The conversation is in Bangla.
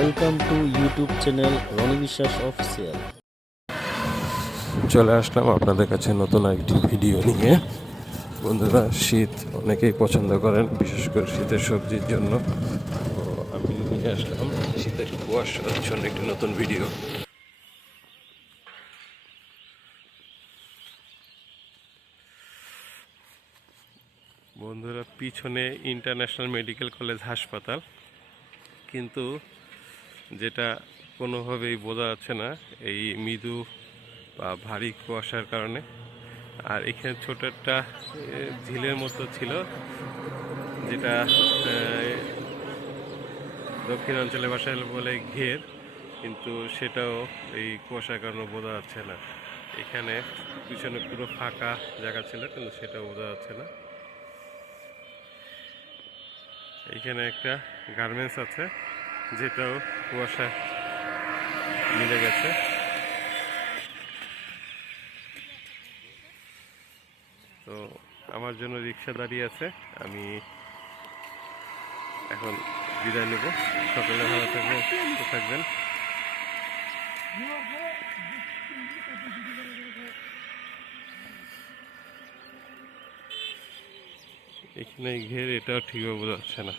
Welcome to YouTube channel Rony Biswas official চলে আসলাম আপনাদের কাছে নতুন একটি ভিডিও নিয়ে। বন্ধুরা, শীত অনেকেই পছন্দ করেন, বিশেষ করে শীতের সবজির জন্য। আমি নিয়ে আসলাম শীতের কুয়াশার জন্য একটি নতুন ভিডিও বন্ধুরা, পিছনে ইন্টারন্যাশনাল মেডিকেল কলেজ হাসপাতাল। কিন্তু যেটা কোনোভাবেই বোঝা যাচ্ছে না এই মৃদু বা ভারী কুয়াশার কারণে। আর এখানে ছোট একটা ঝিলের মতো ছিল যেটা এ, দক্ষিণ ভাষায় বলে ঘের কিন্তু সেটাও এই কুয়াশার কারণে বোঝা যাচ্ছে না। এখানে পিছনে পুরো ফাঁকা জায়গা ছিল কিন্তু সেটাও বোঝা যাচ্ছে না। এখানে একটা গার্মেন্টস আছে যেটাও কুয়াশা মিলে গেছে। তো আমার জন্য রিক্সা দাঁড়িয়ে আছে। আমি এখন বিদায় নেব। সকালে ভালো থাকবেন থাকবেন। এখানে ঘের, এটাও ঠিকভাবে বোঝা যাচ্ছে না।